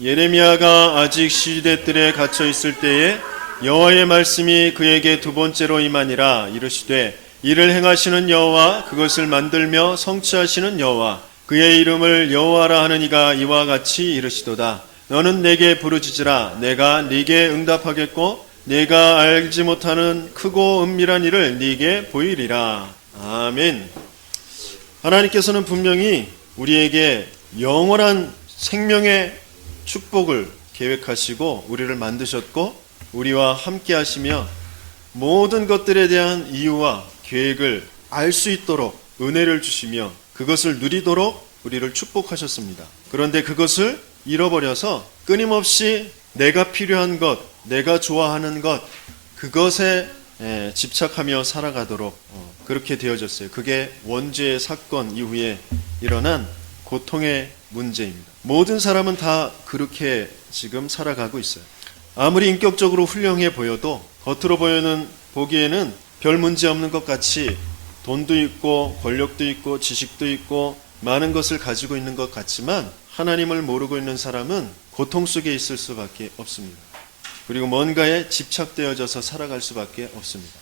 예레미야가 아직 시대 뜰에 갇혀 있을 때에 여호와의 말씀이 그에게 두 번째로 임하니라. 이르시되 이를 행하시는 여호와, 그것을 만들며 성취하시는 여호와, 그의 이름을 여호와라 하는 이가 이와 같이 이르시도다. 너는 내게 부르짖으라. 내가 네게 응답하겠고 네가 알지 못하는 크고 은밀한 일을 네게 보이리라. 아멘. 하나님께서는 분명히 우리에게 영원한 생명의 축복을 계획하시고 우리를 만드셨고 우리와 함께 하시며 모든 것들에 대한 이유와 계획을 알 수 있도록 은혜를 주시며 그것을 누리도록 우리를 축복하셨습니다. 그런데 그것을 잃어버려서 끊임없이 내가 필요한 것, 내가 좋아하는 것, 그것에 집착하며 살아가도록 그렇게 되어졌어요. 그게 원죄의 사건 이후에 일어난 고통의 문제입니다. 모든 사람은 다 그렇게 지금 살아가고 있어요. 아무리 인격적으로 훌륭해 보여도 겉으로 보기에는 별 문제 없는 것 같이 돈도 있고 권력도 있고 지식도 있고 많은 것을 가지고 있는 것 같지만 하나님을 모르고 있는 사람은 고통 속에 있을 수밖에 없습니다. 그리고 뭔가에 집착되어져서 살아갈 수밖에 없습니다.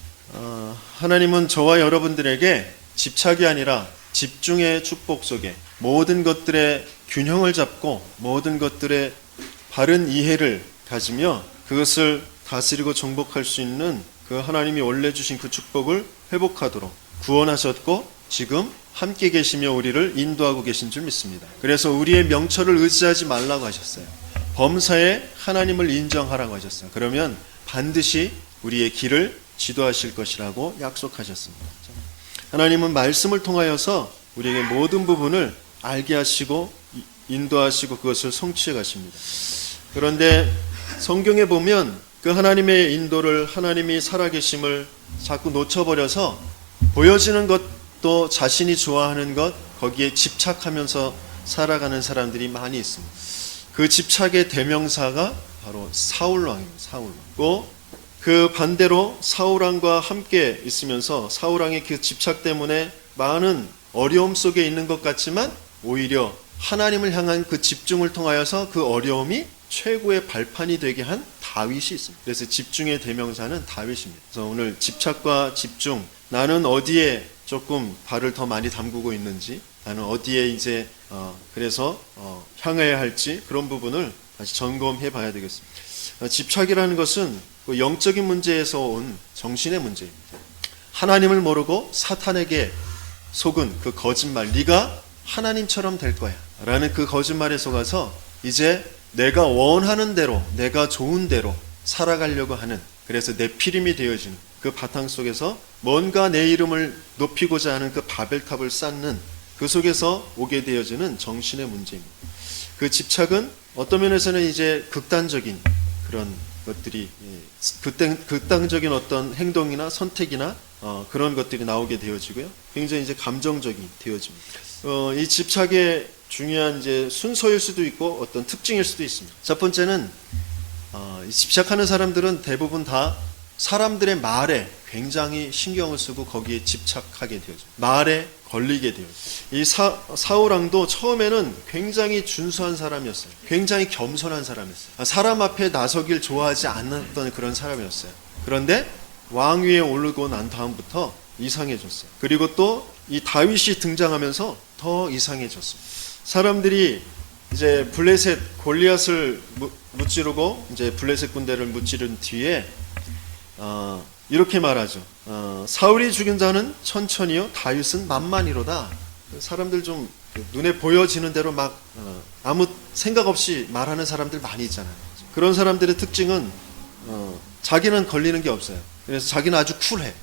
하나님은 저와 여러분들에게 집착이 아니라 집중의 축복 속에 모든 것들의 균형을 잡고 모든 것들의 바른 이해를 가지며 그것을 다스리고 정복할 수 있는 그 하나님이 원래 주신 그 축복을 회복하도록 구원하셨고 지금 함께 계시며 우리를 인도하고 계신 줄 믿습니다. 그래서 우리의 명철을 의지하지 말라고 하셨어요. 범사에 하나님을 인정하라고 하셨어요. 그러면 반드시 우리의 길을 지도하실 것이라고 약속하셨습니다. 하나님은 말씀을 통하여서 우리에게 모든 부분을 알게 하시고 인도하시고 그것을 성취해 가십니다. 그런데 성경에 보면 그 하나님의 인도를, 하나님이 살아계심을 자꾸 놓쳐버려서 보여지는 것도 자신이 좋아하는 것, 거기에 집착하면서 살아가는 사람들이 많이 있습니다. 그 집착의 대명사가 바로 사울왕입니다. 사울왕. 또 그 반대로 사울왕과 함께 있으면서 사울왕의 그 집착 때문에 많은 어려움 속에 있는 것 같지만 오히려 하나님을 향한 그 집중을 통하여서 그 어려움이 최고의 발판이 되게 한 다윗이 있습니다. 그래서 집중의 대명사는 다윗입니다. 그래서 오늘 집착과 집중, 나는 어디에 조금 발을 더 많이 담그고 있는지, 나는 어디에 이제 그래서 향해야 할지 그런 부분을 다시 점검해 봐야 되겠습니다. 집착이라는 것은 그 영적인 문제에서 온 정신의 문제입니다. 하나님을 모르고 사탄에게 속은 그 거짓말, 네가 하나님처럼 될 거야 라는 그 거짓말에 속아서 이제 내가 원하는 대로, 내가 좋은 대로 살아가려고 하는, 그래서 내 피림이 되어지는 그 바탕 속에서 뭔가 내 이름을 높이고자 하는 그 바벨탑을 쌓는 그 속에서 오게 되어지는 정신의 문제입니다. 그 집착은 어떤 면에서는 이제 극단적인 그런 것들이, 극단적인 어떤 행동이나 선택이나 그런 것들이 나오게 되어지고요. 굉장히 이제 감정적이 되어집니다. 이 집착의 중요한 이제 순서일 수도 있고 어떤 특징일 수도 있습니다. 첫 번째는 집착하는 사람들은 대부분 다 사람들의 말에 굉장히 신경을 쓰고 거기에 집착하게 되어져. 말에 걸리게 되어져. 이 사울왕도 처음에는 굉장히 준수한 사람이었어요. 굉장히 겸손한 사람이었어요. 사람 앞에 나서길 좋아하지 않았던 그런 사람이었어요. 그런데 왕위에 오르고 난 다음부터 이상해졌어요. 그리고 또 이 다윗이 등장하면서 더 이상해졌습니다. 사람들이 이제 블레셋 골리앗을 무찌르고 이제 블레셋 군대를 무찌른 뒤에 이렇게 말하죠. 사울이 죽인 자는 천천히요, 다윗은 만만히로다. 사람들 좀 눈에 보여지는 대로 막 아무 생각 없이 말하는 사람들 많이 있잖아요. 그런 사람들의 특징은 자기는 걸리는 게 없어요. 그래서 자기는 아주 쿨해.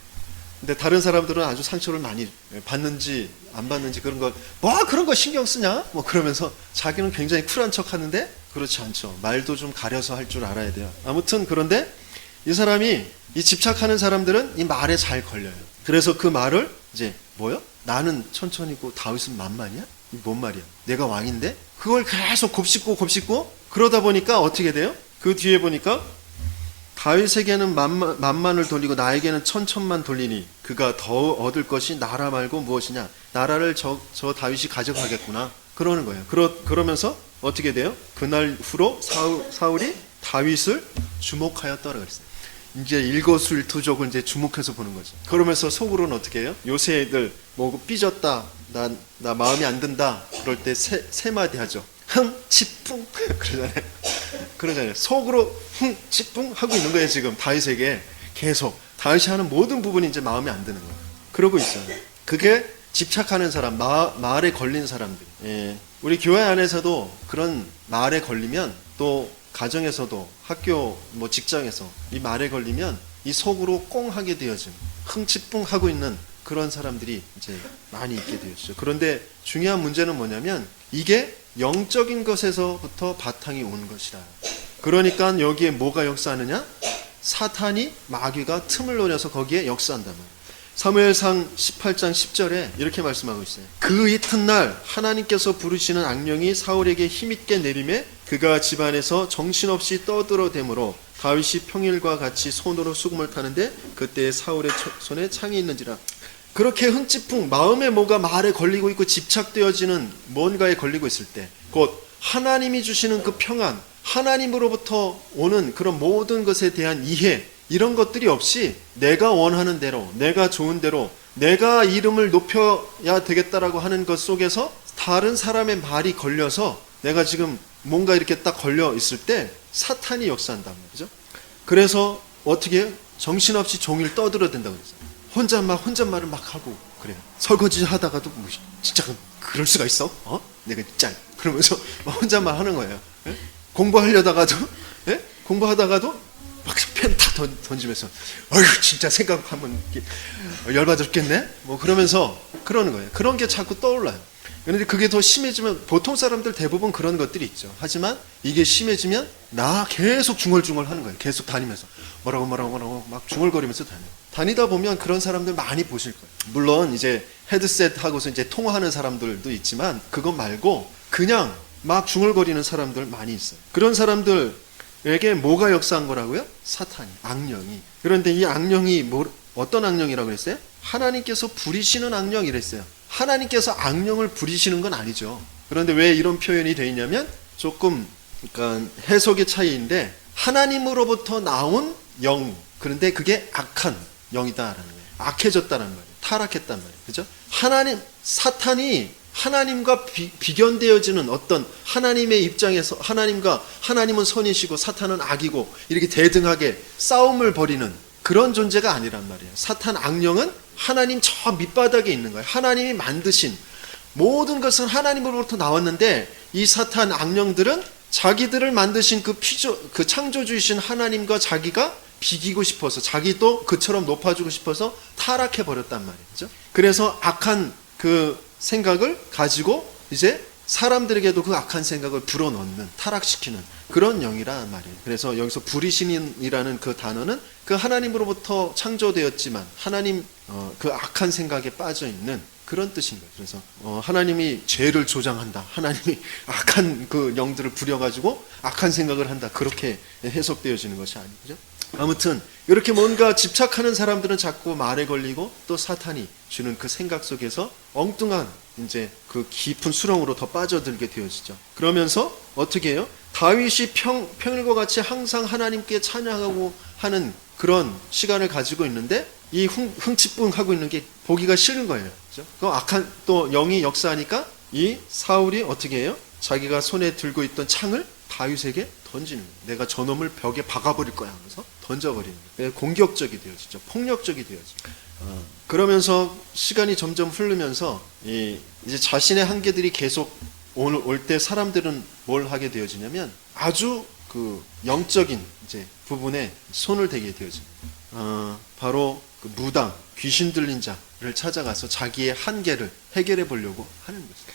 근데 다른 사람들은 아주 상처를 많이 받는지 안 받는지 그런 거 신경 쓰냐? 뭐 그러면서 자기는 굉장히 쿨한 척 하는데 그렇지 않죠. 말도 좀 가려서 할 줄 알아야 돼요. 아무튼 그런데 이 사람이, 이 집착하는 사람들은 이 말에 잘 걸려요. 그래서 그 말을 이제 뭐요? 나는 천천히고 다윗은 만만이야? 이게 뭔 말이야? 내가 왕인데? 그걸 계속 곱씹고 그러다 보니까 어떻게 돼요? 그 뒤에 보니까 다윗에게는 만만을 돌리고 나에게는 천천만 돌리니 그가 더 얻을 것이 나라 말고 무엇이냐? 나라를 저 다윗이 가져가겠구나. 그러는 거예요. 그러면서 어떻게 돼요? 그날 후로 사울이 다윗을 주목하였다라고 그랬어요. 이제 일거수일투족을 이제 주목해서 보는 거죠. 그러면서 속으로는 어떻게 해요? 요새 애들 뭐 삐졌다, 나 마음이 안 든다, 그럴 때 세 마디 하죠. 흥 치풍 그러잖아요. 속으로 흥 치풍 하고 있는 거예요. 지금 다윗에게 계속 다윗이 하는 모든 부분이 이제 마음에 안 드는 거예요. 그러고 있어요. 그게 집착하는 사람, 말에 걸린 사람들. 예. 우리 교회 안에서도 그런 말에 걸리면, 또 가정에서도, 학교 뭐 직장에서 이 말에 걸리면 이 속으로 꽁 하게 되어진, 흥치뿡 하고 있는 그런 사람들이 이제 많이 있게 되었죠. 그런데 중요한 문제는 뭐냐면 이게 영적인 것에서부터 바탕이 온 것이라. 그러니까 여기에 뭐가 역사하느냐? 사탄이, 마귀가 틈을 노려서 거기에 역사한단 말이에요. 사무엘상 18장 10절에 이렇게 말씀하고 있어요. 그 이튿날 하나님께서 부르시는 악령이 사울에게 힘있게 내림에 그가 집안에서 정신없이 떠들어대므로 다윗이 평일과 같이 손으로 수금을 타는데 그때 사울의 손에 창이 있는지라. 그렇게 흥치풍, 마음에 뭐가 말에 걸리고 있고 집착되어지는 뭔가에 걸리고 있을 때, 곧 하나님이 주시는 그 평안, 하나님으로부터 오는 그런 모든 것에 대한 이해, 이런 것들이 없이 내가 원하는 대로, 내가 좋은 대로, 내가 이름을 높여야 되겠다라고 하는 것 속에서 다른 사람의 말이 걸려서 내가 지금 뭔가 이렇게 딱 걸려 있을 때 사탄이 역사한단 말이죠. 그래서 어떻게 해요? 정신없이 종일 떠들어댄다고 그랬어요. 혼잣말을 막 하고 그래요. 설거지 하다가도 뭐 진짜 그럴 수가 있어? 내가 짠 그러면서 혼잣말 하는 거예요. 예? 공부하려다가도, 예? 공부하다가도 막 펜 다 던지면서 어휴 진짜 생각하면 열받아 죽겠네? 뭐 그러면서 그러는 거예요. 그런 게 자꾸 떠올라요. 그런데 그게 더 심해지면, 보통 사람들 대부분 그런 것들이 있죠. 하지만 이게 심해지면 나 계속 중얼중얼 하는 거예요. 계속 다니면서 뭐라고 막 중얼거리면서 다니다 보면 그런 사람들 많이 보실 거예요. 물론 이제 헤드셋 하고서 이제 통화하는 사람들도 있지만 그것 말고 그냥 막 중얼거리는 사람들 많이 있어요. 그런 사람들에게 뭐가 역사한 거라고요? 사탄이, 악령이. 그런데 이 악령이 어떤 악령이라고 했어요? 하나님께서 부리시는 악령이랬어요. 하나님께서 악령을 부리시는 건 아니죠. 그런데 왜 이런 표현이 되어 있냐면 조금 그러니까 해석의 차이인데, 하나님으로부터 나온 영, 그런데 그게 악한 영이다라는 거예요. 악해졌다는 말이에요. 타락했단 말이에요. 그죠? 사탄이 하나님과 비견되어지는 어떤, 하나님의 입장에서 하나님은 선이시고 사탄은 악이고 이렇게 대등하게 싸움을 벌이는 그런 존재가 아니란 말이에요. 사탄 악령은 하나님 저 밑바닥에 있는 거예요. 하나님이 만드신 모든 것은 하나님으로부터 나왔는데 이 사탄 악령들은 자기들을 만드신 그 창조주이신 하나님과 자기가 비기고 싶어서, 자기도 그처럼 높아지고 싶어서 타락해 버렸단 말이죠. 그래서 악한 그 생각을 가지고 이제 사람들에게도 그 악한 생각을 불어넣는, 타락시키는 그런 영이란 말이에요. 그래서 여기서 부리신이라는 그 단어는 그 하나님으로부터 창조되었지만 하나님 그 악한 생각에 빠져 있는 그런 뜻인 거예요. 그래서 하나님이 죄를 조장한다, 하나님이 악한 그 영들을 부려가지고 악한 생각을 한다, 그렇게 해석되어지는 것이 아니죠. 아무튼 이렇게 뭔가 집착하는 사람들은 자꾸 말에 걸리고 또 사탄이 주는 그 생각 속에서 엉뚱한 이제 그 깊은 수렁으로 더 빠져들게 되어지죠. 그러면서 어떻게 해요? 다윗이 평일과 같이 항상 하나님께 찬양하고 하는 그런 시간을 가지고 있는데 이 흥치뿡 하고 있는 게 보기가 싫은 거예요. 그죠? 그 악한 또 영이 역사하니까 이 사울이 어떻게 해요? 자기가 손에 들고 있던 창을 다윗에게 던지는 거예요. 내가 저놈을 벽에 박아버릴 거야 하면서 던져버리는 거예요. 공격적이 되어지죠. 폭력적이 되어지죠. 그러면서 시간이 점점 흐르면서 이제 자신의 한계들이 계속 올 때 사람들은 뭘 하게 되어지냐면 아주 그 영적인 이제 부분에 손을 대게 되어집니다. 바로 그 무당, 귀신 들린 자를 찾아가서 자기의 한계를 해결해 보려고 하는 것입니다.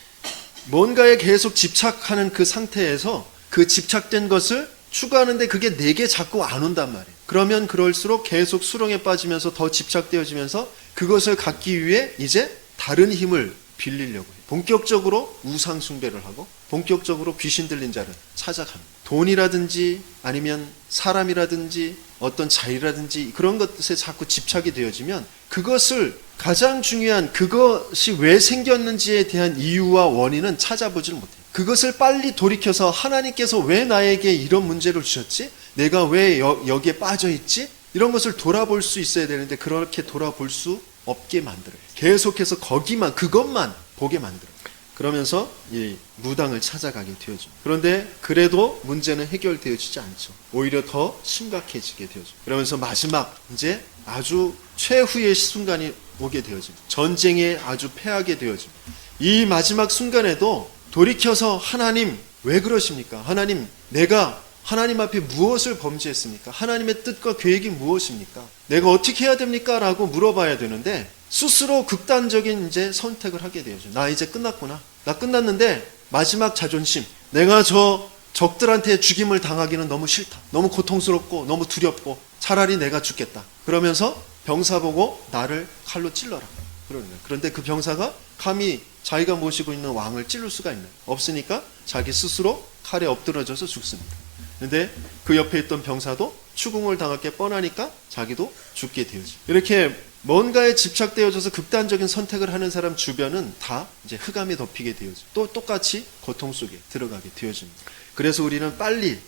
뭔가에 계속 집착하는 그 상태에서 그 집착된 것을 추구하는데 그게 내게 자꾸 안 온단 말이에요. 그러면 그럴수록 계속 수렁에 빠지면서 더 집착되어지면서 그것을 갖기 위해 이제 다른 힘을 빌리려고 해요. 본격적으로 우상 숭배를 하고 본격적으로 귀신 들린 자를 찾아갑니다. 돈이라든지 아니면 사람이라든지 어떤 자리라든지 그런 것에 자꾸 집착이 되어지면 그것을 가장 중요한 그것이 왜 생겼는지에 대한 이유와 원인은 찾아보질 못해요. 그것을 빨리 돌이켜서 하나님께서 왜 나에게 이런 문제를 주셨지? 내가 왜 여기에 빠져 있지? 이런 것을 돌아볼 수 있어야 되는데 그렇게 돌아볼 수 없게 만들어요. 계속해서 그것만 보게 만들어요. 그러면서 이 무당을 찾아가게 되어집니다. 그런데 그래도 문제는 해결되어지지 않죠. 오히려 더 심각해지게 되어집니다. 그러면서 마지막 이제 아주 최후의 순간이 오게 되어집니다. 전쟁에 아주 패하게 되어집니다. 이 마지막 순간에도 돌이켜서 하나님 왜 그러십니까? 하나님 내가 하나님 앞에 무엇을 범죄했습니까? 하나님의 뜻과 계획이 무엇입니까? 내가 어떻게 해야 됩니까? 라고 물어봐야 되는데 스스로 극단적인 이제 선택을 하게 되죠. 나 이제 끝났구나. 나 끝났는데 마지막 자존심. 내가 저 적들한테 죽임을 당하기는 너무 싫다. 너무 고통스럽고 너무 두렵고 차라리 내가 죽겠다. 그러면서 병사 보고 나를 칼로 찔러라. 그러는 거예요. 그런데 그 병사가 감히 자기가 모시고 있는 왕을 찔를 수가 있나요? 없으니까 자기 스스로 칼에 엎드러져서 죽습니다. 그런데 그 옆에 있던 병사도 추궁을 당할 게 뻔하니까 자기도 죽게 되어지. 이렇게 뭔가에 집착되어져서 극단적인 선택을 하는 사람 주변은 다 이제 흑암에 덮이게 되어져. 또 똑같이 고통 속에 들어가게 되어집니다. 그래서 우리는 빨리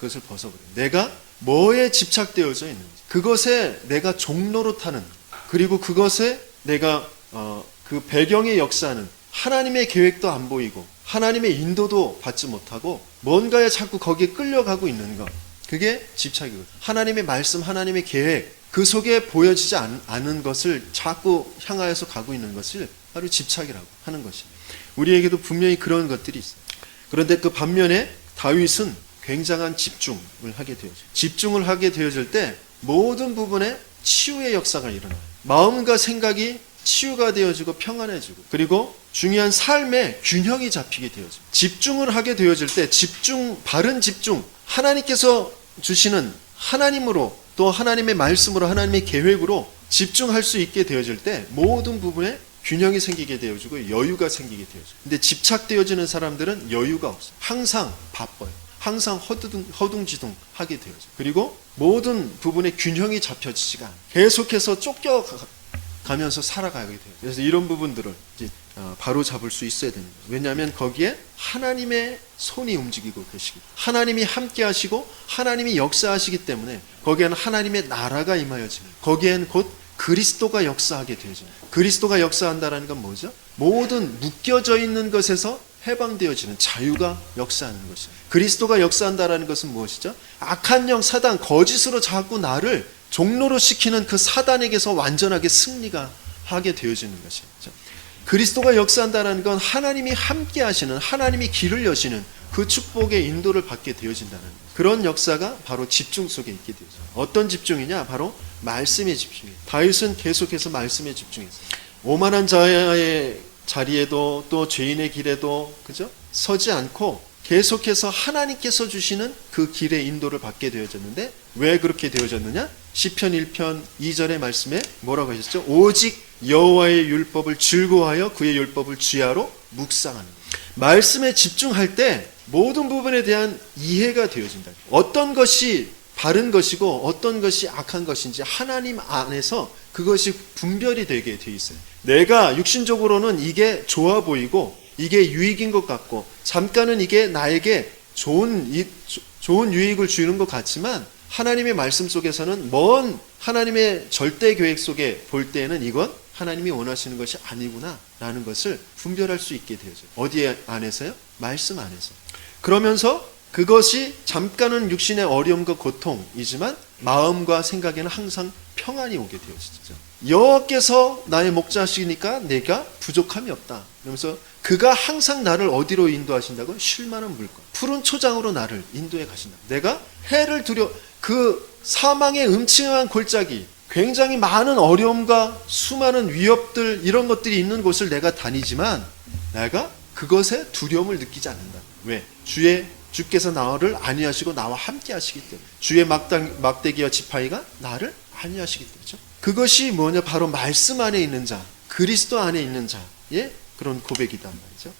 그것을 벗어버려요. 내가 뭐에 집착되어져 있는지, 그것에 내가 종로로 타는, 그리고 그것에 내가 그 배경의 역사는 하나님의 계획도 안 보이고 하나님의 인도도 받지 못하고 뭔가에 자꾸 거기에 끌려가고 있는 것, 그게 집착이거든요. 하나님의 말씀, 하나님의 계획, 그 속에 보여지지 않은 것을 자꾸 향하여서 가고 있는 것을 바로 집착이라고 하는 것입니다. 우리에게도 분명히 그런 것들이 있어요. 그런데 그 반면에 다윗은 굉장한 집중을 하게 되어져요. 집중을 하게 되어질 때 모든 부분에 치유의 역사가 일어나요. 마음과 생각이 치유가 되어지고 평안해지고, 그리고 중요한 삶의 균형이 잡히게 되어져요. 집중을 하게 되어질 때 바른 집중, 하나님께서 주시는 하나님으로, 또 하나님의 말씀으로, 하나님의 계획으로 집중할 수 있게 되어질 때 모든 부분에 균형이 생기게 되어지고 여유가 생기게 되어져요. 근데 집착되어지는 사람들은 여유가 없어요. 항상 바빠요. 항상 허둥지둥 하게 되어져요. 그리고 모든 부분에 균형이 잡혀지지가 않아요. 계속해서 쫓겨가면서 살아가게 돼요. 그래서 이런 부분들을 이제 바로 잡을 수 있어야 됩니다. 왜냐하면 거기에 하나님의 손이 움직이고 계시기, 하나님이 함께 하시고 하나님이 역사하시기 때문에 거기에는 하나님의 나라가 임하여지는, 거기에는 곧 그리스도가 역사하게 되죠. 그리스도가 역사한다는 건 뭐죠? 모든 묶여져 있는 것에서 해방되어지는 자유가 역사하는 것이죠. 그리스도가 역사한다는 것은 무엇이죠? 악한 영 사단, 거짓으로 자꾸 나를 종로로 시키는 그 사단에게서 완전하게 승리가 하게 되어지는 것이죠. 그리스도가 역사한다는 건 하나님이 함께 하시는, 하나님이 길을 여시는 그 축복의 인도를 받게 되어진다는 그런 역사가 바로 집중 속에 있게 되죠. 어떤 집중이냐? 바로 말씀의 집중이에요. 다윗은 계속해서 말씀에 집중했어요. 오만한 자의 자리에도 또 죄인의 길에도 그죠? 서지 않고 계속해서 하나님께서 주시는 그 길의 인도를 받게 되어졌는데, 왜 그렇게 되어졌느냐? 시편 1편 2절의 말씀에 뭐라고 하셨죠? 오직 여호와의 율법을 즐거워하여 그의 율법을 주야로 묵상하는 것. 말씀에 집중할 때 모든 부분에 대한 이해가 되어진다. 어떤 것이 바른 것이고 어떤 것이 악한 것인지 하나님 안에서 그것이 분별이 되게 돼 있어요. 내가 육신적으로는 이게 좋아 보이고 이게 유익인 것 같고 잠깐은 이게 나에게 좋은 유익을 주는 것 같지만, 하나님의 말씀 속에서는 먼 하나님의 절대 계획 속에 볼 때에는 이건 하나님이 원하시는 것이 아니구나 라는 것을 분별할 수 있게 되죠. 어디 안에서요? 말씀 안에서. 그러면서 그것이 잠깐은 육신의 어려움과 고통이지만 마음과 생각에는 항상 평안이 오게 되어지죠. 여호와께서 나의 목자시니까 내가 부족함이 없다. 그러면서 그가 항상 나를 어디로 인도하신다고? 쉴만한 물건, 푸른 초장으로 나를 인도해 가신다. 내가 해를 그 사망의 음침한 골짜기, 굉장히 많은 어려움과 수많은 위협들, 이런 것들이 있는 곳을 내가 다니지만 내가 그것에 두려움을 느끼지 않는다. 왜? 주께서 나를 안위하시고 나와 함께 하시기 때문에. 주의 막대기와 지팡이가 나를 안위하시기 때문이죠. 그것이 뭐냐? 바로 말씀 안에 있는 자, 그리스도 안에 있는 자의 그런 고백이단 말이죠.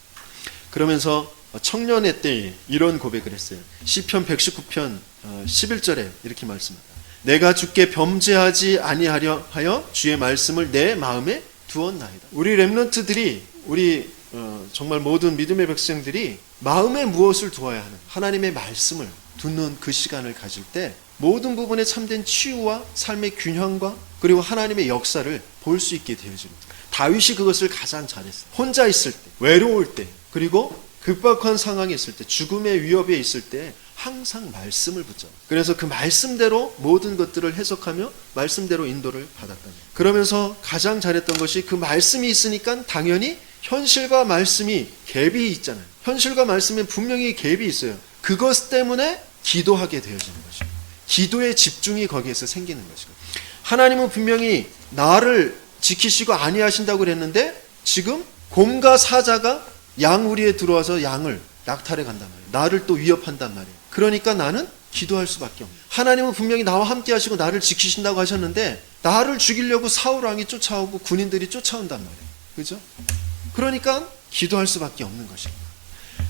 그러면서 청년의 때에 이런 고백을 했어요. 시편 119편 11절에 이렇게 말씀합니다. 내가 주께 범죄하지 아니하려 하여 주의 말씀을 내 마음에 두었나이다. 우리 렘넌트들이, 우리 정말 모든 믿음의 백성들이 마음에 무엇을 두어야 하는 하나님의 말씀을 듣는 그 시간을 가질 때 모든 부분에 참된 치유와 삶의 균형과 그리고 하나님의 역사를 볼 수 있게 되어집니다. 다윗이 그것을 가장 잘했어요. 혼자 있을 때, 외로울 때, 그리고 급박한 상황에 있을 때, 죽음의 위협에 있을 때 항상 말씀을 붙잡아요. 그래서 그 말씀대로 모든 것들을 해석하며 말씀대로 인도를 받았다. 그러면서 가장 잘했던 것이 그 말씀이 있으니까 당연히 현실과 말씀이 갭이 있잖아요. 현실과 말씀에 분명히 갭이 있어요. 그것 때문에 기도하게 되어지는 것이고 기도의 집중이 거기에서 생기는 것이고 하나님은 분명히 나를 지키시고 아니하신다고 그랬는데 지금 곰과 사자가 양 우리에 들어와서 양을 낙탈해 간단 말이에요. 나를 또 위협한단 말이에요. 그러니까 나는 기도할 수밖에 없는. 하나님은 분명히 나와 함께 하시고 나를 지키신다고 하셨는데 나를 죽이려고 사울 왕이 쫓아오고 군인들이 쫓아온단 말이에요. 그죠? 그러니까 기도할 수밖에 없는 것입니다.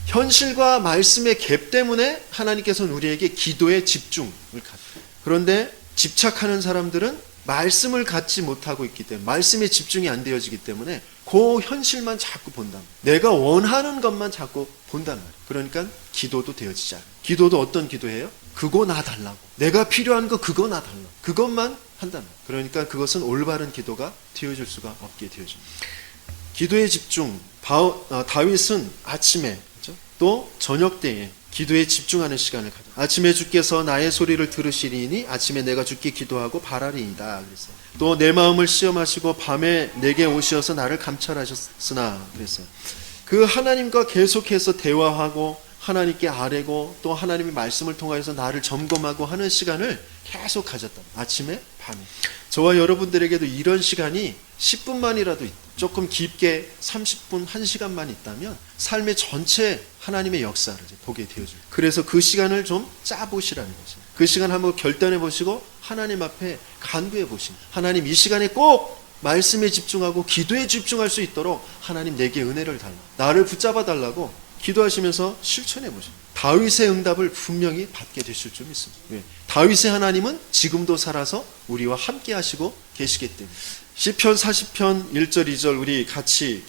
현실과 말씀의 갭 때문에 하나님께서는 우리에게 기도의 집중을 갖고 그런데 집착하는 사람들은 말씀을 갖지 못하고 있기 때문에 말씀에 집중이 안 되어지기 때문에 그 현실만 자꾸 본다. 내가 원하는 것만 자꾸 본단 말이에요. 그러니까 기도도 되어지지 않아요. 기도도 어떤 기도예요? 그거 나 달라고. 내가 필요한 거 그거 나 달라고. 그것만 한단 말이에요. 그러니까 그것은 올바른 기도가 되어질 수가 없게 되어집니다. 기도의 집중. 다윗은 아침에 또 저녁 때에 기도에 집중하는 시간을 가져. 아침에 주께서 나의 소리를 들으시리니 아침에 내가 주께 기도하고 바라리이다. 그랬어요. 또 내 마음을 시험하시고 밤에 내게 오시어서 나를 감찰하셨으나 그랬어요. 그 하나님과 계속해서 대화하고 하나님께 아뢰고 또 하나님의 말씀을 통해서 나를 점검하고 하는 시간을 계속 가졌다. 아침에 밤에. 저와 여러분들에게도 이런 시간이 10분만이라도 조금 깊게 30분, 1시간만 있다면 삶의 전체 하나님의 역사를 보게 되어져요. 그래서 그 시간을 좀 짜보시라는 거죠. 그 시간 한번 결단해 보시고 하나님 앞에 간구해 보십니다. 하나님 이 시간에 꼭 말씀에 집중하고 기도에 집중할 수 있도록 하나님 내게 은혜를 달라. 나를 붙잡아 달라고 기도하시면서 실천해 보십니다. 다윗의 응답을 분명히 받게 되실 줄 믿습니다. 왜? 다윗의 하나님은 지금도 살아서 우리와 함께 하시고 계시기 때문에. 시편 40편 1절 2절 우리 같이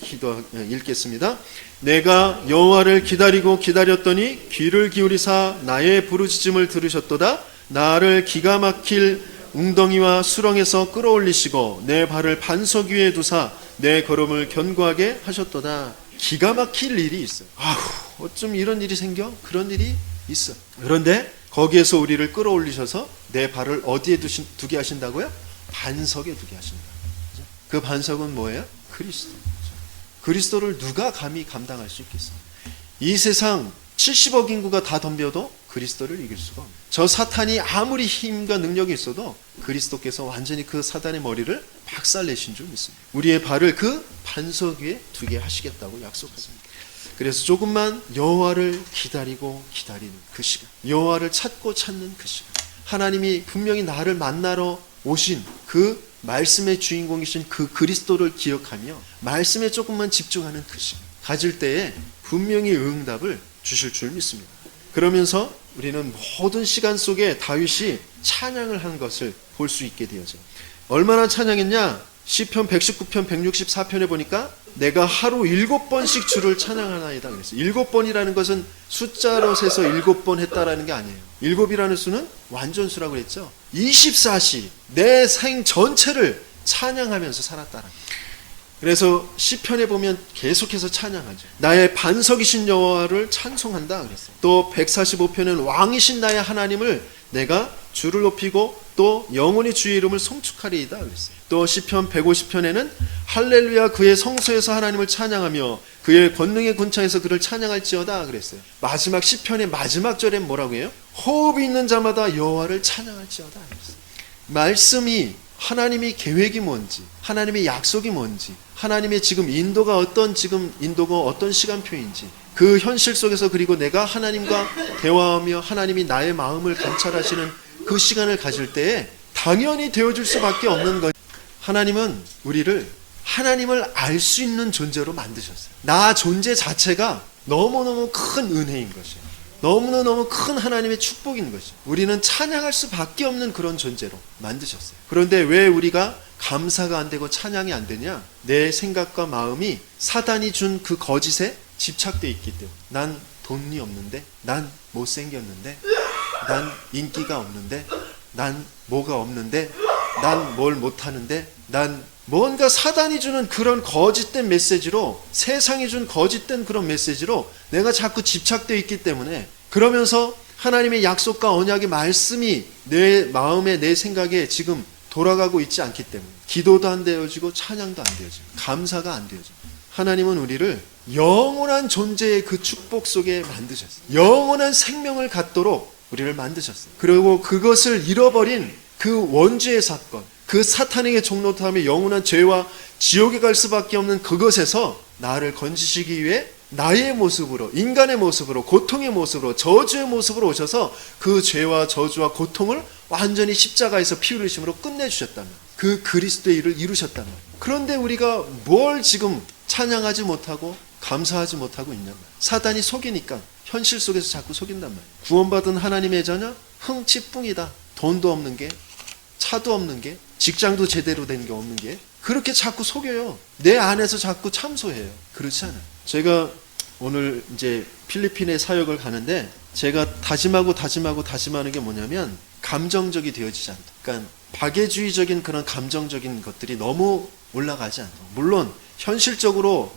읽겠습니다. 내가 여호와를 기다리고 기다렸더니 귀를 기울이사 나의 부르짖음을 들으셨도다. 나를 기가 막힐 웅덩이와 수렁에서 끌어올리시고 내 발을 반석 위에 두사 내 걸음을 견고하게 하셨도다. 기가 막힐 일이 있어요. 아휴, 어쩜 이런 일이 생겨? 그런 일이 있어. 그런데 거기에서 우리를 끌어올리셔서 내 발을 어디에 두게 하신다고요? 반석에 두게 하신다. 그 반석은 뭐예요? 그리스도. 그리스도를 누가 감히 감당할 수 있겠어요? 이 세상 70억 인구가 다 덤벼도 그리스도를 이길 수가 없어요. 저 사탄이 아무리 힘과 능력이 있어도 그리스도께서 완전히 그 사단의 머리를 박살내신 줄 믿습니다. 우리의 발을 그 반석 위에 두게 하시겠다고 약속하십니다. 그래서 조금만 여호와를 기다리고 기다리는 그 시간, 여호와를 찾고 찾는 그 시간, 하나님이 분명히 나를 만나러 오신 그 말씀의 주인공이신 그 그리스도를 기억하며 말씀에 조금만 집중하는 그 시간 가질 때에 분명히 응답을 주실 줄 믿습니다. 그러면서 우리는 모든 시간 속에 다윗이 찬양을 한 것을 볼 수 있게 되어져요. 얼마나 찬양했냐? 시편 119편 164편에 보니까 내가 하루 7번씩 주를 찬양하나이다 그랬어요. 7번이라는 것은 숫자로 세서 7번 했다라는 게 아니에요. 7이라는 수는 완전수라고 그랬죠. 24시 내 생 전체를 찬양하면서 살았다라. 그래서 시편에 보면 계속해서 찬양하죠. 나의 반석이신 여호와를 찬송한다 그랬어요. 또 145편은 왕이신 나의 하나님을 내가 주를 높이고 또 영원히 주의 이름을 송축하리이다 그랬어요. 또 시편 150편에는 할렐루야 그의 성소에서 하나님을 찬양하며 그의 권능의 군창에서 그를 찬양할지어다 그랬어요. 마지막 시편의 마지막 절엔 뭐라고 해요? 호흡이 있는 자마다 여호와를 찬양할지어다 그랬어요. 말씀이 하나님의 계획이 뭔지, 하나님의 약속이 뭔지, 하나님의 지금 인도가 어떤 시간표인지 그 현실 속에서 그리고 내가 하나님과 대화하며 하나님이 나의 마음을 감찰하시는 그 시간을 가질 때에 당연히 되어줄 수밖에 없는 것. 하나님은 우리를 하나님을 알 수 있는 존재로 만드셨어요. 나 존재 자체가 너무너무 큰 은혜인 것이에요. 너무너무 큰 하나님의 축복인 것이죠. 우리는 찬양할 수밖에 없는 그런 존재로 만드셨어요. 그런데 왜 우리가 감사가 안 되고 찬양이 안 되냐? 내 생각과 마음이 사단이 준 그 거짓에 집착되어 있기 때문에. 난 돈이 없는데, 난 못생겼는데, 난 인기가 없는데, 난 뭐가 없는데, 난 뭘 못하는데, 난 뭔가 사단이 주는 그런 거짓된 메시지로, 세상이 준 거짓된 그런 메시지로 내가 자꾸 집착되어 있기 때문에, 그러면서 하나님의 약속과 언약의 말씀이 내 마음에, 내 생각에 지금 돌아가고 있지 않기 때문에 기도도 안 되어지고 찬양도 안 되어지고 감사가 안 되어지고. 하나님은 우리를 영원한 존재의 그 축복 속에 만드셨어요. 영원한 생명을 갖도록 우리를 만드셨어요. 그리고 그것을 잃어버린 그 원죄의 사건, 그 사탄에게 종노토하며 영원한 죄와 지옥에 갈 수밖에 없는 그것에서 나를 건지시기 위해 나의 모습으로, 인간의 모습으로, 고통의 모습으로, 저주의 모습으로 오셔서 그 죄와 저주와 고통을 완전히 십자가에서 피 흘리심으로 끝내주셨다면, 그 그리스도의 일을 이루셨다면, 그런데 우리가 뭘 지금 찬양하지 못하고 감사하지 못하고 있냔 말이에요. 사단이 속이니까 현실 속에서 자꾸 속인단 말이에요. 구원받은 하나님의 자녀 흥치뿡이다. 돈도 없는 게, 차도 없는 게, 직장도 제대로 된 게 없는 게, 그렇게 자꾸 속여요. 내 안에서 자꾸 참소해요. 그렇지 않아요. 제가 오늘 이제 필리핀에 사역을 가는데, 제가 다짐하는 게 뭐냐면 감정적이 되어지지 않다. 그러니까 박애주의적인 그런 감정적인 것들이 너무 올라가지 않다. 물론 현실적으로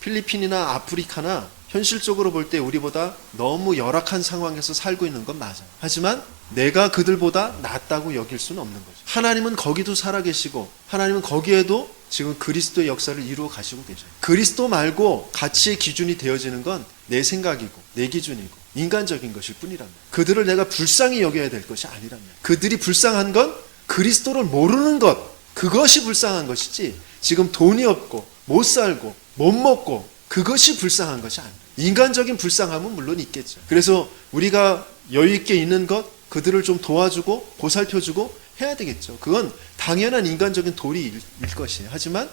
필리핀이나 아프리카나 현실적으로 볼 때 우리보다 너무 열악한 상황에서 살고 있는 건 맞아요. 하지만 내가 그들보다 낫다고 여길 수는 없는 거죠. 하나님은 거기도 살아계시고 하나님은 거기에도 지금 그리스도의 역사를 이루어 가시고 계셔요. 그리스도 말고 가치의 기준이 되어지는 건 내 생각이고 내 기준이고 인간적인 것일 뿐이란 말이에요. 그들을 내가 불쌍히 여겨야 될 것이 아니란 말이에요. 그들이 불쌍한 건 그리스도를 모르는 것, 그것이 불쌍한 것이지 지금 돈이 없고 못 살고 못 먹고 그것이 불쌍한 것이 아니에요. 인간적인 불쌍함은 물론 있겠죠. 그래서 우리가 여유 있게 있는 것, 그들을 좀 도와주고 보살펴주고 해야 되겠죠. 그건 당연한 인간적인 도리일 것이에요. 하지만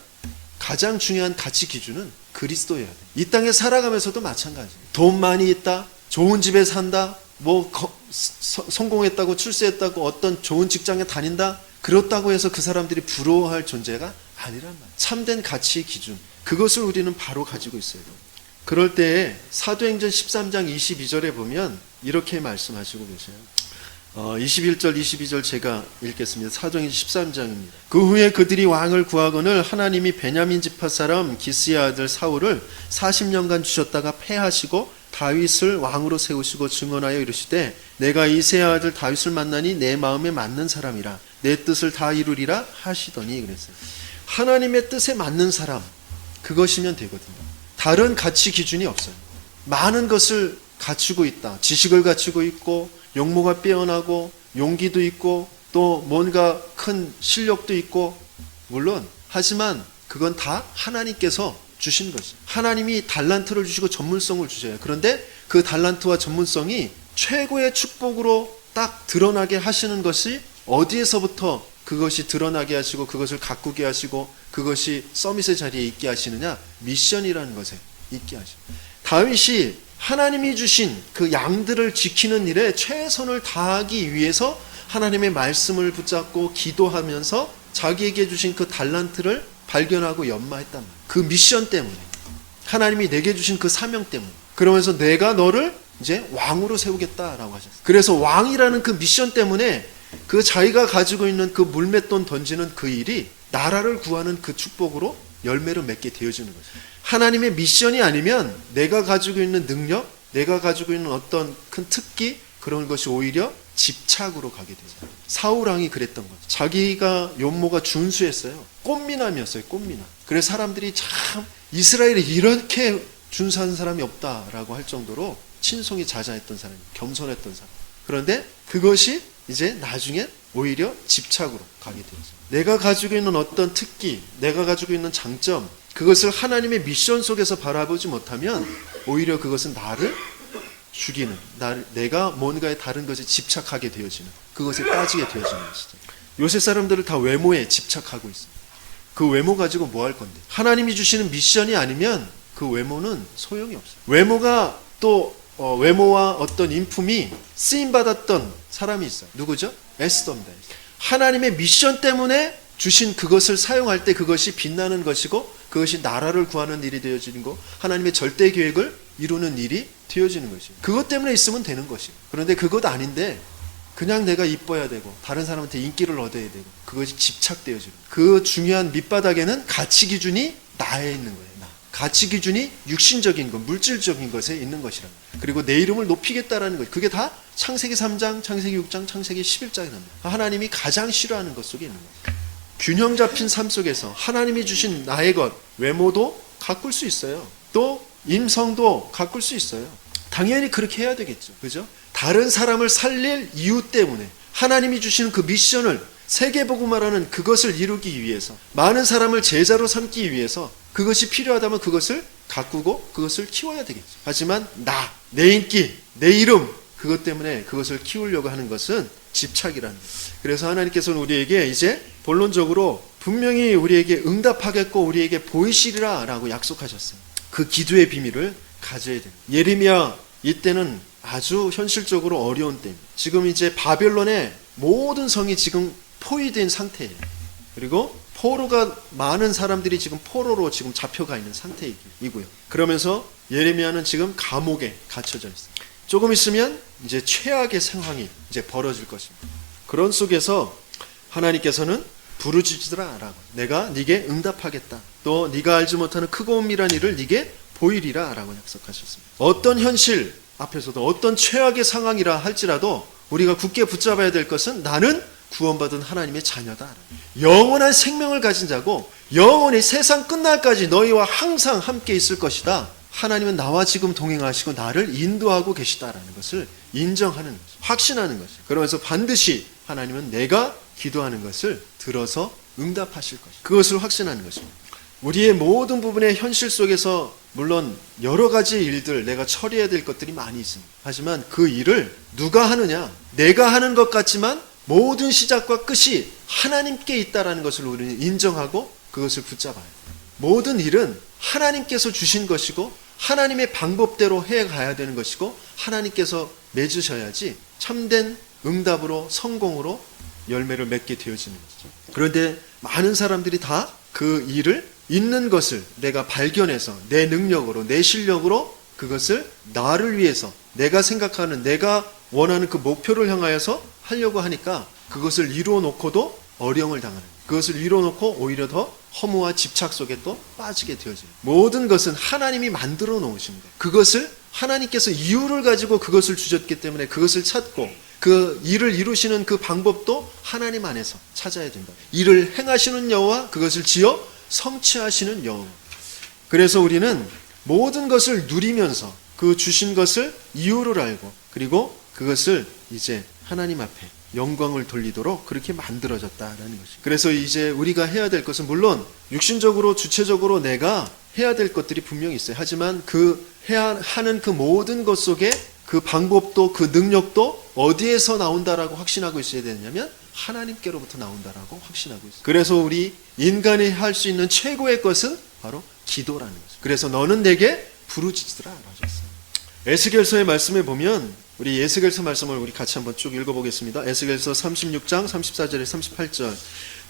가장 중요한 가치 기준은 그리스도여야 돼요. 이 땅에 살아가면서도 마찬가지예요. 돈 많이 있다, 좋은 집에 산다, 성공했다고 출세했다고 어떤 좋은 직장에 다닌다, 그렇다고 해서 그 사람들이 부러워할 존재가 아니란 말이에요. 참된 가치의 기준, 그것을 우리는 바로 가지고 있어야 돼요. 그럴 때에 사도행전 13장 22절에 보면 이렇게 말씀하시고 계세요. 21절 22절 제가 읽겠습니다. 사도행전 13장입니다. 그 후에 그들이 왕을 구하거늘 하나님이 베냐민 지파 사람 기스의 아들 사울을 40년간 주셨다가 패하시고 다윗을 왕으로 세우시고 증언하여 이르시되 내가 이새의 아들 다윗을 만나니 내 마음에 맞는 사람이라 내 뜻을 다 이루리라 하시더니 그랬어요. 하나님의 뜻에 맞는 사람, 그것이면 되거든요. 다른 가치 기준이 없어요. 많은 것을 갖추고 있다. 지식을 갖추고 있고 용모가 빼어나고 용기도 있고 또 뭔가 큰 실력도 있고, 물론 하지만 그건 다 하나님께서 주신 것이죠. 하나님이 달란트를 주시고 전문성을 주셔요. 그런데 그 달란트와 전문성이 최고의 축복으로 딱 드러나게 하시는 것이 어디에서부터 그것이 드러나게 하시고 그것을 가꾸게 하시고 그것이 서밋의 자리에 있게 하시느냐? 미션이라는 것에 있게 하시죠. 다윗이 하나님이 주신 그 양들을 지키는 일에 최선을 다하기 위해서 하나님의 말씀을 붙잡고 기도하면서 자기에게 주신 그 달란트를 발견하고 연마했단 말이에요. 그 미션 때문에, 하나님이 내게 주신 그 사명 때문에. 그러면서 내가 너를 이제 왕으로 세우겠다라고 하셨어요. 그래서 왕이라는 그 미션 때문에 그 자기가 가지고 있는 그 물맷돈 던지는 그 일이 나라를 구하는 그 축복으로 열매를 맺게 되어지는 거죠. 하나님의 미션이 아니면 내가 가지고 있는 능력, 내가 가지고 있는 어떤 큰 특기, 그런 것이 오히려 집착으로 가게 되죠. 사울왕이 그랬던 거죠. 자기가 용모가 준수했어요. 꽃미남이었어요. 꽃미남. 그래서 사람들이 참 이스라엘에 이렇게 준수한 사람이 없다라고 할 정도로 친송이 자자했던 사람, 겸손했던 사람. 그런데 그것이 이제 나중에 오히려 집착으로 가게 되죠. 내가 가지고 있는 어떤 특기, 내가 가지고 있는 장점, 그것을 하나님의 미션 속에서 바라보지 못하면 오히려 그것은 나를 죽이는, 내가 뭔가에 다른 것에 집착하게 되어지는, 그것에 빠지게 되어지는 것이죠. 요새 사람들은 다 외모에 집착하고 있습니다. 그 외모 가지고 뭐 할 건데? 하나님이 주시는 미션이 아니면 그 외모는 소용이 없어요. 외모가 또 외모와 어떤 인품이 쓰임받았던 사람이 있어요. 누구죠? 에스더입니다. 하나님의 미션 때문에 주신 그것을 사용할 때 그것이 빛나는 것이고 그것이 나라를 구하는 일이 되어지는 거, 하나님의 절대 계획을 이루는 일이 되어지는 것이에요. 그것 때문에 있으면 되는 것이에요. 그런데 그것 아닌데 그냥 내가 이뻐야 되고 다른 사람한테 인기를 얻어야 되고 그것이 집착되어지는 그 중요한 밑바닥에는 가치 기준이 나에 있는 거예요. 가치 기준이 육신적인 것, 물질적인 것에 있는 것이라. 그리고 내 이름을 높이겠다라는 것. 그게 다 창세기 3장, 창세기 6장, 창세기 11장에 나옵니다. 하나님이 가장 싫어하는 것 속에 있는 거예요. 균형 잡힌 삶 속에서 하나님이 주신 나의 것, 외모도 가꿀 수 있어요. 또 임성도 가꿀 수 있어요. 당연히 그렇게 해야 되겠죠. 그죠? 다른 사람을 살릴 이유 때문에 하나님이 주시는 그 미션을 세계복음화라는 그것을 이루기 위해서 많은 사람을 제자로 삼기 위해서 그것이 필요하다면 그것을 가꾸고 그것을 키워야 되겠죠. 하지만 내 인기, 내 이름 그것 때문에 그것을 키우려고 하는 것은 집착이라는 거예요. 그래서 하나님께서는 우리에게 이제 본론적으로 분명히 우리에게 응답하겠고 우리에게 보이시리라 라고 약속하셨어요. 그 기도의 비밀을 가져야 돼요. 예레미야 이때는 아주 현실적으로 어려운 때입니다. 지금 이제 바벨론의 모든 성이 지금 포위된 상태예요. 그리고 포로가 많은 사람들이 지금 포로로 지금 잡혀가 있는 상태이고요. 그러면서 예레미야는 지금 감옥에 갇혀져 있어요. 조금 있으면 이제 최악의 상황이 이제 벌어질 것입니다. 그런 속에서 하나님께서는 부르짖으라라고 내가 네게 응답하겠다. 또 네가 알지 못하는 크고 은밀한 일을 네게 보이리라라고 약속하셨습니다. 어떤 현실 앞에서도 어떤 최악의 상황이라 할지라도 우리가 굳게 붙잡아야 될 것은 나는 구원받은 하나님의 자녀다. 영원한 생명을 가진 자고 영원히 세상 끝날까지 너희와 항상 함께 있을 것이다. 하나님은 나와 지금 동행하시고 나를 인도하고 계시다라는 것을 인정하는 것이죠. 확신하는 것이죠. 그러면서 반드시 하나님은 내가 기도하는 것을 들어서 응답하실 것이죠. 그것을 확신하는 것입니다. 우리의 모든 부분의 현실 속에서 물론 여러 가지 일들 내가 처리해야 될 것들이 많이 있습니다. 하지만 그 일을 누가 하느냐? 내가 하는 것 같지만 모든 시작과 끝이 하나님께 있다라는 것을 우리는 인정하고 그것을 붙잡아야 돼요. 모든 일은 하나님께서 주신 것이고 하나님의 방법대로 해가야 되는 것이고 하나님께서 맺으셔야지 참된 응답으로 성공으로 열매를 맺게 되어지는 것이죠. 그런데 많은 사람들이 다 그 일을 있는 것을 내가 발견해서 내 능력으로 내 실력으로 그것을 나를 위해서 내가 생각하는 내가 원하는 그 목표를 향하여서 하려고 하니까 그것을 이루어 놓고도 어려움을 당하는 거예요. 그것을 이루어 놓고 오히려 더 허무와 집착 속에 또 빠지게 되어집니다. 모든 것은 하나님이 만들어 놓으신 거예요. 그것을 하나님께서 이유를 가지고 그것을 주셨기 때문에 그것을 찾고 그 일을 이루시는 그 방법도 하나님 안에서 찾아야 된다. 일을 행하시는 여호와 그것을 지어 성취하시는 여호와. 그래서 우리는 모든 것을 누리면서 그 주신 것을 이유를 알고 그리고 그것을 이제 하나님 앞에 영광을 돌리도록 그렇게 만들어졌다라는 것이죠. 그래서 이제 우리가 해야 될 것은 물론 육신적으로 주체적으로 내가 해야 될 것들이 분명히 있어요. 하지만 그 해야 하는 그 모든 것 속에 그 방법도 그 능력도 어디에서 나온다라고 확신하고 있어야 되냐면 하나님께로부터 나온다라고 확신하고 있어요. 그래서 우리 인간이 할 수 있는 최고의 것은 바로 기도라는 거죠. 그래서 너는 내게 부르짖으라 하셨어요. 에스겔서의 말씀에 보면 우리 에스겔서 말씀을 우리 같이 한번 쭉 읽어보겠습니다. 에스겔서 36장 34절에 38절.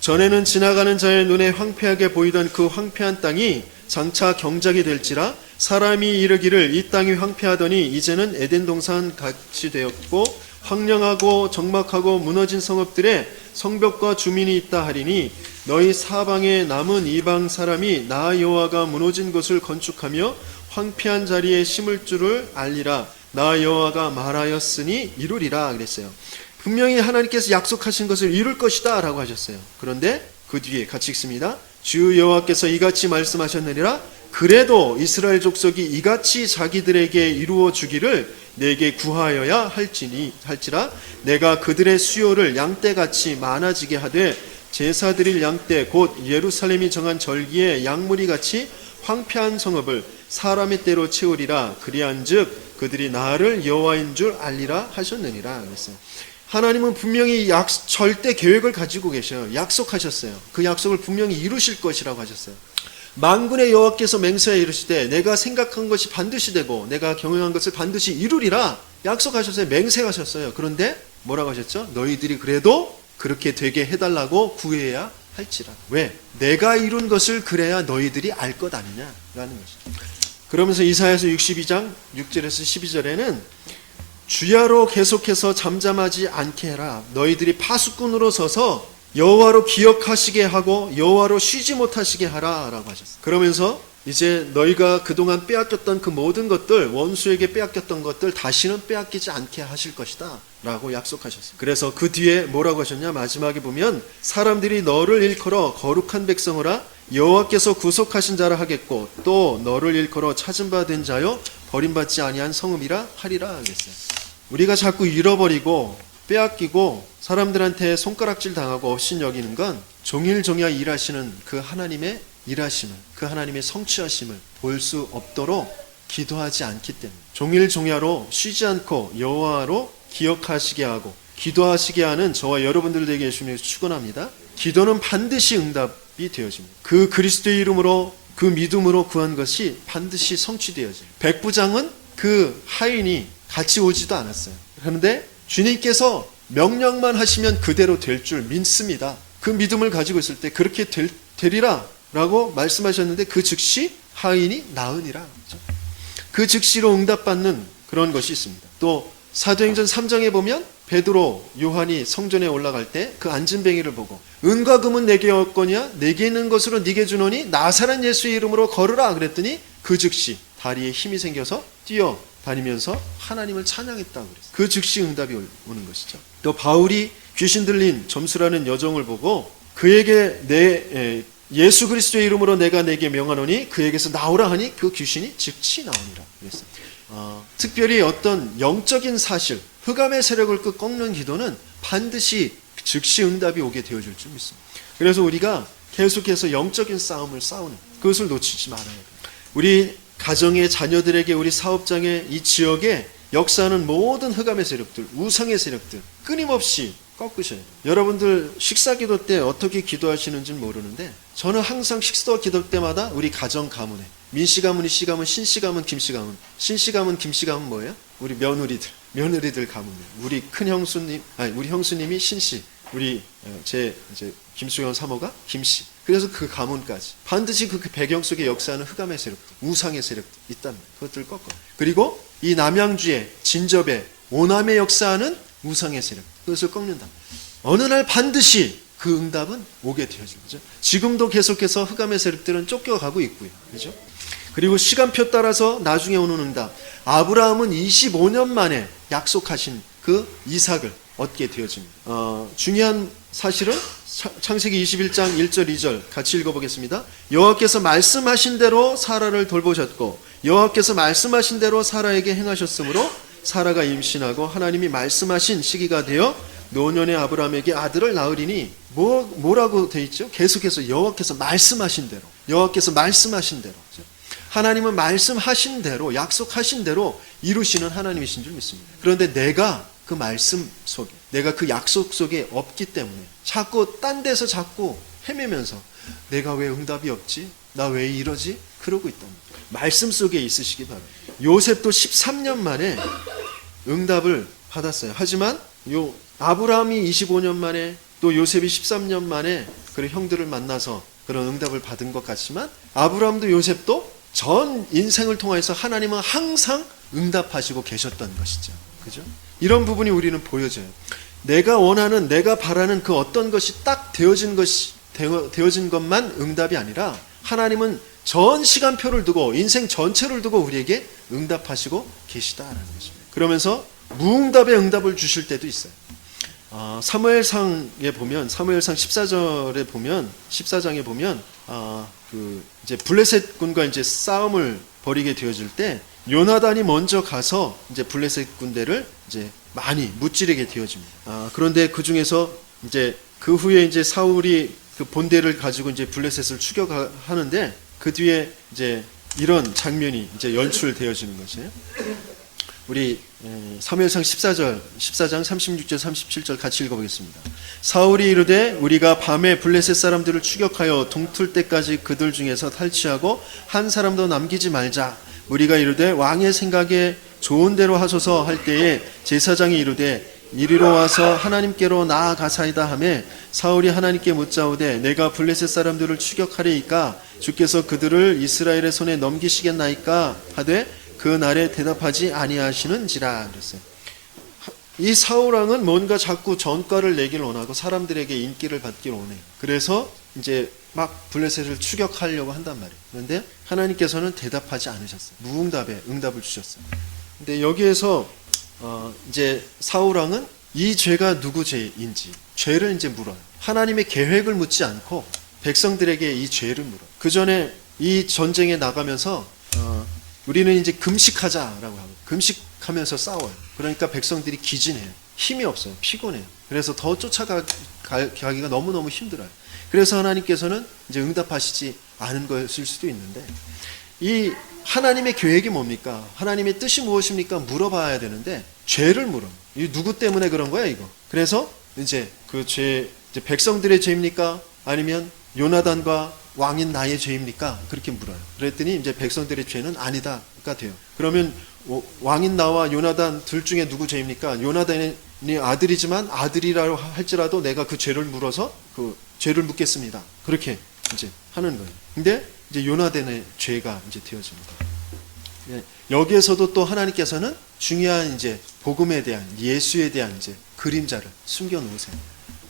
전에는 지나가는 자의 눈에 황폐하게 보이던 그 황폐한 땅이 장차 경작이 될지라 사람이 이르기를 이 땅이 황폐하더니 이제는 에덴 동산 같이 되었고 황량하고 적막하고 무너진 성읍들에 성벽과 주민이 있다 하리니 너희 사방에 남은 이방 사람이 나 여호와가 무너진 것을 건축하며 황폐한 자리에 심을 줄을 알리라. 나 여호와가 말하였으니 이루리라 그랬어요. 분명히 하나님께서 약속하신 것을 이룰 것이다 라고 하셨어요. 그런데 그 뒤에 같이 읽습니다. 주 여호와께서 이같이 말씀하셨느니라. 그래도 이스라엘 족속이 이같이 자기들에게 이루어 주기를 내게 구하여야 할지라. 내가 그들의 수요를 양떼같이 많아지게 하되 제사 드릴 양떼 곧 예루살렘이 정한 절기에 양무리같이 황폐한 성읍을 사람의 때로 채우리라. 그리한즉 그들이 나를 여호와인 줄 알리라 하셨느니라 그랬어요. 하나님은 분명히 절대 계획을 가지고 계셔요. 약속하셨어요. 그 약속을 분명히 이루실 것이라고 하셨어요. 만군의 여호와께서 맹세하여 이르시되 내가 생각한 것이 반드시 되고 내가 경영한 것을 반드시 이루리라 약속하셨어요. 맹세하셨어요. 그런데 뭐라고 하셨죠? 너희들이 그래도 그렇게 되게 해달라고 구해야 할지라. 왜? 내가 이룬 것을 그래야 너희들이 알 것 아니냐라는 것이죠. 그러면서 이사야서 62장 6절에서 12절에는 주야로 계속해서 잠잠하지 않게 해라. 너희들이 파수꾼으로 서서 여호와로 기억하시게 하고 여호와로 쉬지 못하시게 하라라고 하셨어요. 그러면서 이제 너희가 그동안 빼앗겼던 그 모든 것들, 원수에게 빼앗겼던 것들 다시는 빼앗기지 않게 하실 것이다 라고 약속하셨어요. 그래서 그 뒤에 뭐라고 하셨냐? 마지막에 보면 사람들이 너를 일컬어 거룩한 백성이라 여호와께서 구속하신 자라 하겠고 또 너를 일컬어 찾은 바 된 자요 버림받지 아니한 성읍이라 하리라 하겠어요. 우리가 자꾸 잃어버리고 빼앗기고 사람들한테 손가락질 당하고 업신여기는 건 종일종야 일하시는 그 하나님의 일하심을, 그 하나님의 성취하심을 볼 수 없도록 기도하지 않기 때문에 종일종야로 쉬지 않고 여호와로 기억하시게 하고 기도하시게 하는 저와 여러분들에게 예수님께서 축원합니다. 기도는 반드시 응답이 되어집니다. 그 그리스도의 이름으로 그 믿음으로 구한 것이 반드시 성취되어져요. 백부장은 그 하인이 같이 오지도 않았어요. 그런데 주님께서 명령만 하시면 그대로 될 줄 믿습니다. 그 믿음을 가지고 있을 때 그렇게 되리라 라고 말씀하셨는데 그 즉시 하인이 나으니라. 그 즉시로 응답받는 그런 것이 있습니다. 또 사도행전 3장에 보면 베드로, 요한이 성전에 올라갈 때 그 안진뱅이를 보고 은과 금은 내게 얻거냐 내게 있는 것으로 네게 주노니 나사렛 예수의 이름으로 걸으라 그랬더니 그 즉시 다리에 힘이 생겨서 뛰어 다니면서 하나님을 찬양했다고 그랬어요. 그 즉시 응답이 오는 것이죠. 또 바울이 귀신 들린 점수라는 여종을 보고 그에게 예수 그리스도의 이름으로 내가 내게 명하노니 그에게서 나오라 하니 그 귀신이 즉시 나오니라 그랬어요. 특별히 어떤 영적인 사실, 흑암의 세력을 꺾는 기도는 반드시 즉시 응답이 오게 되어줄 줄 믿습니다. 그래서 우리가 계속해서 영적인 싸움을 싸우는 그것을 놓치지 말아야 돼요. 우리 가정의 자녀들에게 우리 사업장의 이 지역에 역사하는 모든 흑암의 세력들, 우상의 세력들 끊임없이 꺾으셔야 돼요. 여러분들 식사기도 때 어떻게 기도하시는지는 모르는데 저는 항상 식사 기도 때마다 우리 가정 가문에 민씨 가문, 이씨 가문, 신씨 가문, 김씨 가문, 신씨 가문, 김씨 가문 뭐예요? 우리 며느리들 가문이에요. 우리 큰 형수님, 우리 형수님이 신씨, 우리 제 이제 김수현 사모가 김씨. 그래서 그 가문까지 반드시 그 배경 속에 역사하는 흑암의 세력들, 우상의 세력들 있답니다. 그것들을 꺾어. 그리고 이 남양주의 진접에 오남에 역사하는 우상의 세력, 그것을 꺾는다. 어느 날 반드시 그 응답은 오게 되어지죠. 그죠? 지금도 계속해서 흑암의 세력들은 쫓겨가고 있고요. 그죠? 그리고 시간표 따라서 나중에 오는 응답. 아브라함은 25년 만에 약속하신 그 이삭을 얻게 되어집니다. 중요한 사실은 창세기 21장 1절 2절 같이 읽어보겠습니다. 여호와께서 말씀하신 대로 사라를 돌보셨고 여호와께서 말씀하신 대로 사라에게 행하셨으므로 사라가 임신하고 하나님이 말씀하신 시기가 되어 노년의 아브라함에게 아들을 낳으리니 뭐라고 돼 있죠? 계속해서 여호와께서 말씀하신 대로, 여호와께서 말씀하신 대로. 하나님은 말씀하신 대로, 약속하신 대로 이루시는 하나님이신 줄 믿습니다. 그런데 내가 그 말씀 속에, 내가 그 약속 속에 없기 때문에 자꾸 딴 데서 자꾸 헤매면서 내가 왜 응답이 없지? 나 왜 이러지? 그러고 있답니다. 말씀 속에 있으시기 바랍니다. 요셉도 13년 만에 응답을 받았어요. 하지만 아브라함이 25년 만에 또 요셉이 13년 만에 그런 형들을 만나서 그런 응답을 받은 것 같지만 아브라함도 요셉도 전 인생을 통해서 하나님은 항상 응답하시고 계셨던 것이죠. 그죠? 이런 부분이 우리는 보여져요. 내가 원하는, 내가 바라는 그 어떤 것이 딱 되어진 것만 응답이 아니라 하나님은 전 시간표를 두고 인생 전체를 두고 우리에게 응답하시고 계시다라는 것입니다. 그러면서 무응답의 응답을 주실 때도 있어요. 사무엘상에 보면 사무엘상 14장에 보면 이제 블레셋 군과 이제 싸움을 벌이게 되어질 때 요나단이 먼저 가서 이제 블레셋 군대를 이제 많이 무찌르게 되어집니다. 그런데 그 중에서 이제 그 후에 이제 사울이 그 본대를 가지고 이제 블레셋을 추격하는데 그 뒤에 이제 이런 장면이 이제 연출되어지는 것이에요. 우리 사무엘상 14장 36절 37절 같이 읽어보겠습니다. 사울이 이르되 우리가 밤에 블레셋 사람들을 추격하여 동틀 때까지 그들 중에서 탈취하고 한 사람도 남기지 말자. 우리가 이르되 왕의 생각에 좋은 대로 하소서 할 때에 제사장이 이르되 이리로 와서 하나님께로 나아가사이다 하매 사울이 하나님께 묻자오되 내가 블레셋 사람들을 추격하리이까 주께서 그들을 이스라엘의 손에 넘기시겠나이까 하되 그 날에 대답하지 아니하시는지라 그랬어요. 이 사울 왕은 뭔가 자꾸 전과를 내길 원하고 사람들에게 인기를 받길 원해요. 그래서 이제 막 블레셋을 추격하려고 한단 말이에요. 그런데 하나님께서는 대답하지 않으셨어요. 무응답에 응답을 주셨어요. 근데 여기에서 이제 사울 왕은 이 죄가 누구 죄인지 죄를 이제 물어요. 하나님의 계획을 묻지 않고 백성들에게 이 죄를 물어요. 그 전에 이 전쟁에 나가면서 우리는 이제 금식하자라고 하고 금식하면서 싸워요. 그러니까 백성들이 기진해요. 힘이 없어요. 피곤해요. 그래서 더 쫓아가기가 너무너무 힘들어요. 그래서 하나님께서는 이제 응답하시지 않은 것일 수도 있는데 이 하나님의 계획이 뭡니까? 하나님의 뜻이 무엇입니까? 물어봐야 되는데 죄를 물어. 이 누구 때문에 그런 거야 이거? 그래서 이제 그 죄, 이제 백성들의 죄입니까? 아니면 요나단과 왕인 나의 죄입니까? 그렇게 물어요. 그랬더니 이제 백성들의 죄는 아니다가 돼요. 그러면 왕인 나와 요나단 둘 중에 누구 죄입니까? 요나단이 아들이지만 아들이라고 할지라도 내가 그 죄를 물어서 그 죄를 묻겠습니다. 그렇게 이제 하는 거예요. 근데 이제 요나단의 죄가 이제 되어집니다. 여기에서도 또 하나님께서는 중요한 이제 복음에 대한 예수에 대한 이제 그림자를 숨겨 놓으세요.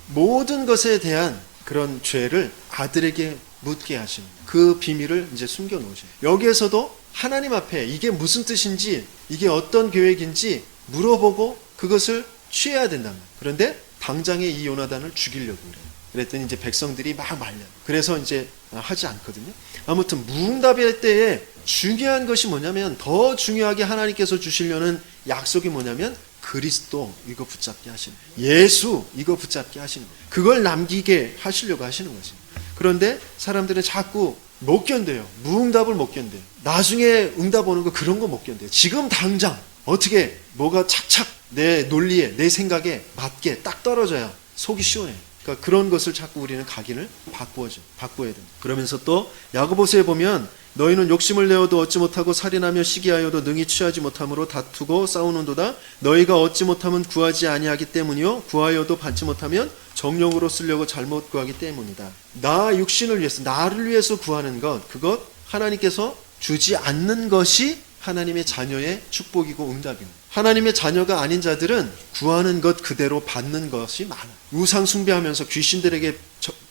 모든 것에 대한 그런 죄를 아들에게 묻게 하시는 그 비밀을 이제 숨겨 놓으셔요. 여기에서도 하나님 앞에 이게 무슨 뜻인지 이게 어떤 계획인지 물어보고 그것을 취해야 된단 말이에요. 그런데 당장에 이 요나단을 죽이려고 그래요. 그랬더니 이제 백성들이 막 말려요. 그래서 이제 하지 않거든요. 아무튼 무응답일 때에 중요한 것이 뭐냐면 더 중요하게 하나님께서 주시려는 약속이 뭐냐면 그리스도 이거 붙잡게 하시는 거예요. 예수 이거 붙잡게 하시는 거예요. 그걸 남기게 하시려고 하시는 거죠. 그런데 사람들은 자꾸 못 견뎌요. 무응답을 못 견뎌요. 나중에 응답 오는 거 그런 거 못 견뎌요. 지금 당장 어떻게 뭐가 착착 내 논리에 내 생각에 맞게 딱 떨어져야 속이 시원해요. 그러니까 그런 것을 자꾸 우리는 각인을 바꿔야 된다. 그러면서 또 야고보서에 보면 너희는 욕심을 내어도 얻지 못하고 살인하며 시기하여도 능히 취하지 못함으로 다투고 싸우는도다. 너희가 얻지 못하면 구하지 아니하기 때문이요 구하여도 받지 못하면 정욕으로 쓰려고 잘못 구하기 때문이다. 나 육신을 위해서 나를 위해서 구하는 것 그것 하나님께서 주지 않는 것이 하나님의 자녀의 축복이고 응답입니다. 하나님의 자녀가 아닌 자들은 구하는 것 그대로 받는 것이 많아요. 우상 숭배하면서 귀신들에게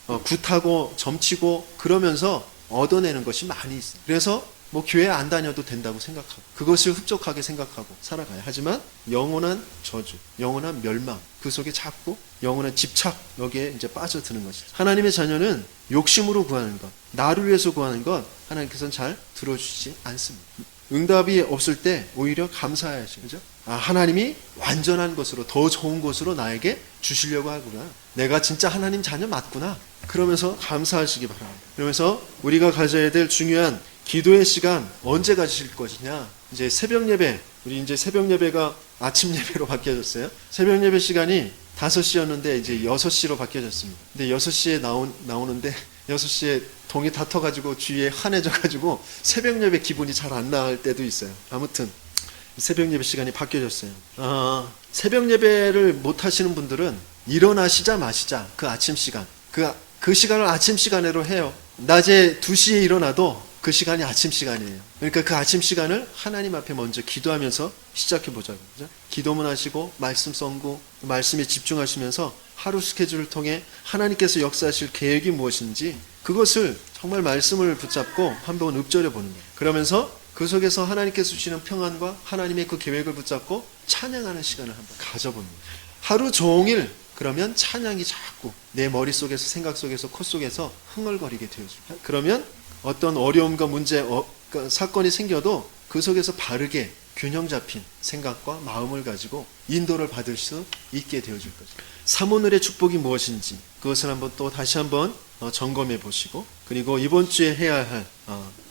굿하고 점치고 그러면서 얻어내는 것이 많이 있어요. 그래서 뭐 교회 안 다녀도 된다고 생각하고 그것을 흡족하게 생각하고 살아가요. 하지만 영원한 저주, 영원한 멸망 그 속에 자꾸 영원한 집착 여기에 이제 빠져드는 것이죠. 하나님의 자녀는 욕심으로 구하는 것, 나를 위해서 구하는 것 하나님께서는 잘 들어주시지 않습니다. 응답이 없을 때 오히려 감사해야죠. 그죠? 아, 하나님이 완전한 것으로 더 좋은 것으로 나에게 주시려고 하구나. 내가 진짜 하나님 자녀 맞구나. 그러면서 감사하시기 바랍니다. 그러면서 우리가 가져야 될 중요한 기도의 시간 언제 가지실 것이냐? 이제 새벽 예배, 우리 이제 새벽 예배가 아침 예배로 바뀌어졌어요. 새벽 예배 시간이 5시였는데 이제 6시로 바뀌어졌습니다. 근데 6시에 나오는데 6시에 동이 다 터가지고 주위에 환해져가지고 새벽 예배 기분이 잘 안 나을 때도 있어요. 아무튼 새벽 예배 시간이 바뀌어졌어요. 새벽 예배를 못 하시는 분들은 일어나시자 마시자 그 아침 시간 그 시간을 아침 시간으로 해요. 낮에 2시에 일어나도 그 시간이 아침 시간이에요. 그러니까 그 아침 시간을 하나님 앞에 먼저 기도하면서 시작해 보자고요. 기도문 하시고 말씀 써고 말씀에 집중하시면서 하루 스케줄을 통해 하나님께서 역사하실 계획이 무엇인지 그것을 정말 말씀을 붙잡고 한번 읊조려 보는 거예요. 그러면서 그 속에서 하나님께서 주시는 평안과 하나님의 그 계획을 붙잡고 찬양하는 시간을 한번 가져봅니다. 하루 종일 그러면 찬양이 자꾸 내 머릿속에서 생각 속에서 코 속에서 흥얼거리게 되어집니다. 그러면 어떤 어려움과 문제, 사건이 생겨도 그 속에서 바르게 균형 잡힌 생각과 마음을 가지고 인도를 받을 수 있게 되어줄 거죠. 삼오늘의 축복이 무엇인지 그것을 한번 또 다시 한번 점검해 보시고 그리고 이번 주에 해야 할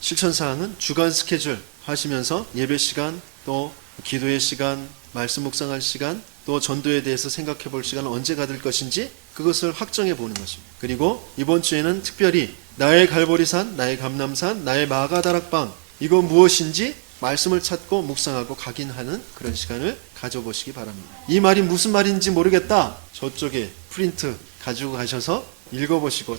실천사항은 주간 스케줄 하시면서 예배 시간 또 기도의 시간 말씀 묵상할 시간 또 전도에 대해서 생각해 볼 시간을 언제 가질 것인지 그것을 확정해 보는 것입니다. 그리고 이번 주에는 특별히 나의 갈보리산, 나의 감람산, 나의 마가다락방 이거 무엇인지 말씀을 찾고 묵상하고 각인하는 그런 시간을 가져보시기 바랍니다. 이 말이 무슨 말인지 모르겠다. 저쪽에 프린트 가지고 가셔서 읽어보시고